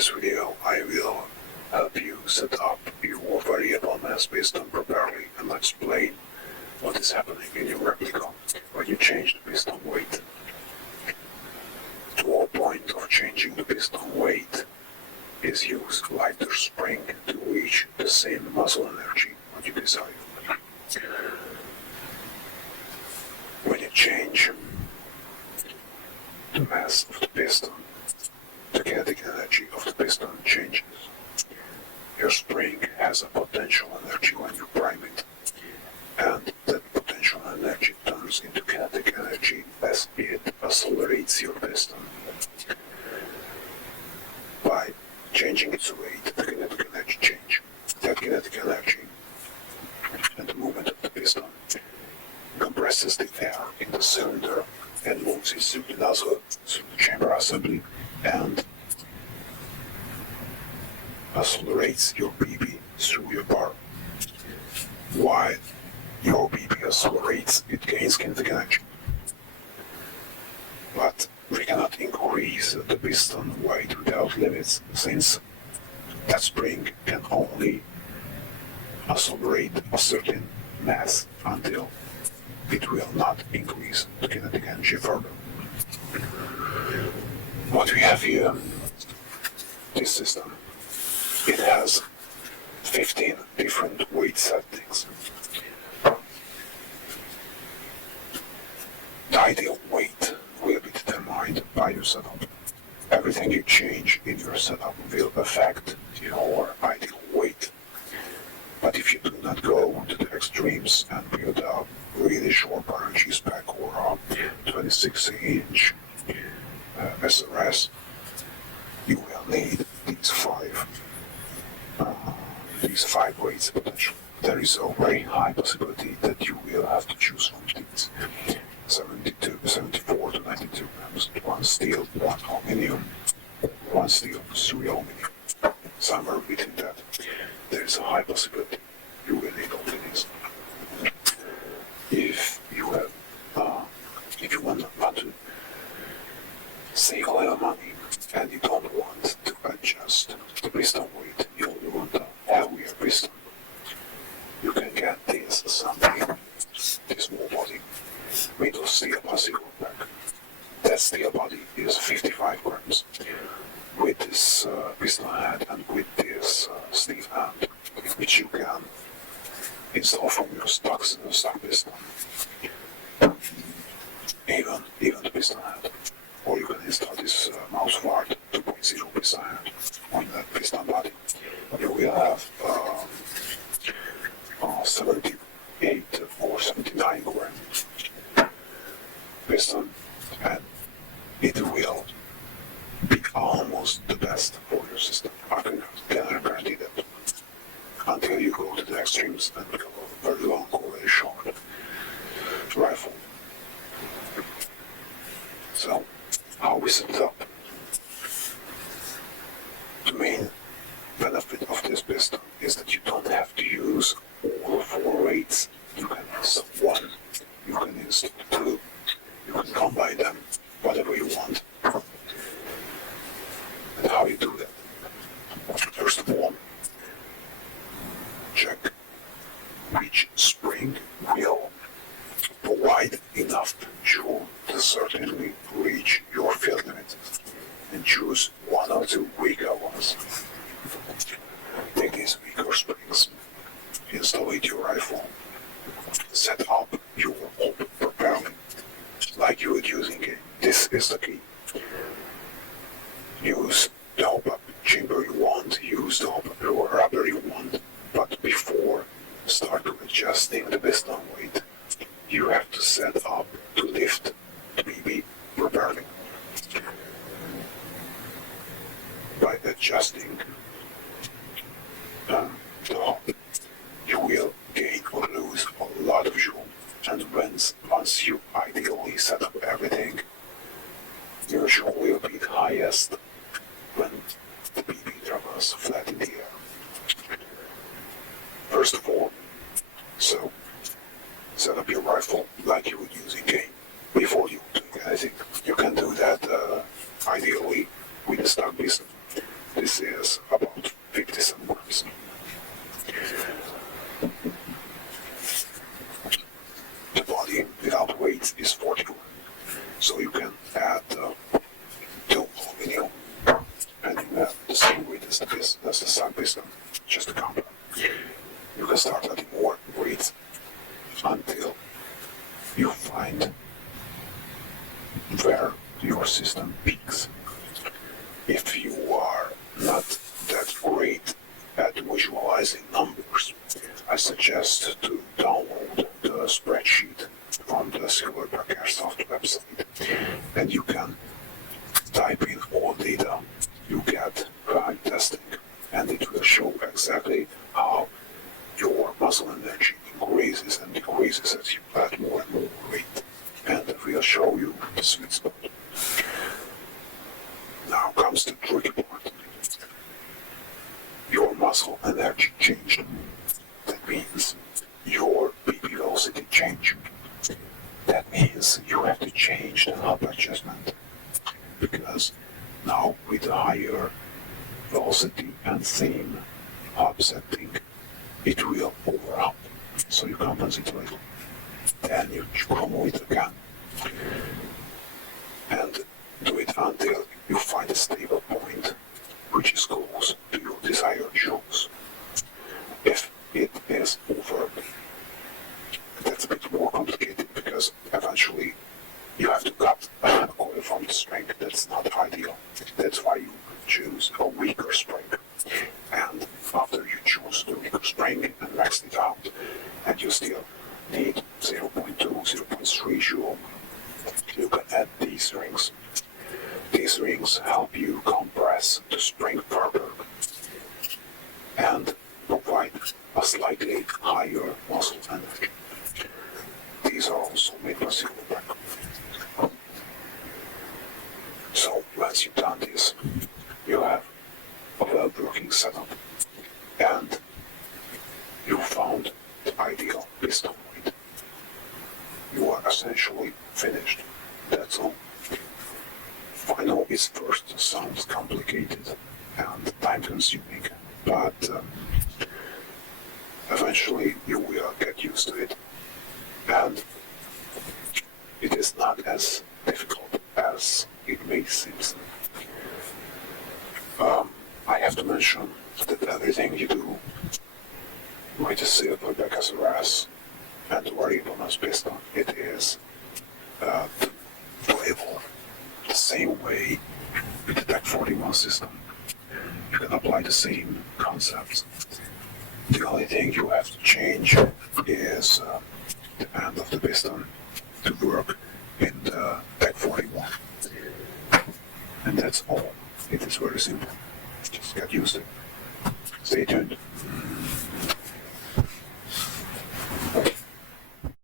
this video, I will help you set up your variable mass piston properly and explain what is happening in your replica when you change the piston weight. The whole point of changing the piston weight is use lighter spring to reach the same muscle energy what you desire. When you change the mass of the piston, the kinetic energy of the piston changes. Your spring has a potential energy when you prime it, and that potential energy turns into kinetic energy as it accelerates your piston. By changing its weight, the kinetic energy change. That kinetic energy and the movement of the piston compresses the air in the cylinder and moves it through the nozzle, through the chamber assembly, and accelerates your BB through your bar. While your BB accelerates, it gains kinetic energy. But we cannot increase the piston weight without limits, since that spring can only accelerate a certain mass until it will not increase the kinetic energy further. What we have here, this system, it has 15 different weight settings. The ideal weight will be determined by your setup. Everything you change in your setup will affect your ideal weight. But if you do not go to the extremes and build a really short RNG spec or a 26-inch SRS, you will need these five weights potential. There is a very high possibility that you will have to choose from these 74 to 92 grams, one steel, one aluminum, one steel, three aluminum. Somewhere between that, there is a high possibility you will need all of these. If you want to save a little money and you don't want to adjust the piston weight, you only want a heavier piston, you can get this something, this small body made of steel Silverback. That steel body is 55 grams. With this piston head and with this steel hand, which you can install from your stock piston, even the piston head, or you can install this mouse ward 2.0 piston head on that piston body. You will have 78 or 79 gram piston, and it will be almost the best for your system. I can guarantee that. Until you go to the extremes and become a very long or very short rifle. So, how we set it up? The main benefit of this piston is that you don't have to use all four weights. You can install one, you can install two, you can combine them, whatever you want. And how you do that? First of all, check which spring will provide enough fuel to certainly reach your field limit, and choose one or two weaker ones. Take these weaker springs, install it your rifle, set up your open propellant like you would use in game. This is the key. Use the hop-up chamber you want, use the hop-up rubber you want, but before start adjusting the piston weight, you have to set up to lift the BB properly. By adjusting the hop, you will gain or lose a lot of fuel, and once you ideally set up everything, your fuel will be the highest when the BB travels flat in the air. First of all, so set up your rifle like you would use in game before you do anything. You can do that ideally with a stock piston. this is about 57 grams. The body without weight is 41, so you can add 2 aluminum and you have the same weight as the side piston, just a counter. You can start adding more weight until you find where your system peaks. If you are not that great at visualizing numbers, I suggest to download the spreadsheet from the Silverback Airsoft website, and you can type in all data you get while testing, and it will show exactly how your muscle energy increases and decreases as you add more and more weight, and it will show you the sweet spot. Now comes the tricky part. Your muscle energy changed. That means your PP velocity changed. That means you have to change the hub adjustment, because now with a higher velocity and same hub setting, it will overhop, so you compensate a little. Then you chromo it again, and do it until you find a stable point, which is close to your desired joules. If it is over, that's a bit more complicated, because eventually you have to cut a coil from the spring. That's not ideal. That's why you choose a weaker spring. And after you choose the weaker spring and max it out, and you still need 0.2, 0.3 joule, you can add these rings. These rings help you compress the spring further and provide a slightly higher muscle energy. These are also made by Silverback. So once you've done this, you have a well-working setup, and you found the ideal piston weight. You are essentially finished. That's all. I know it first sounds complicated and time-consuming, but eventually you will get used to it, and it is not as difficult as it may seem. I have to mention that everything you do with the Silverback SRS and the variable piston, it is playable the same way with the Tac41 system. You can apply the same concepts. The only thing you have to change is the end of the piston to work in the Tac41. And that's all. It is very simple. Just get used to it. Stay tuned.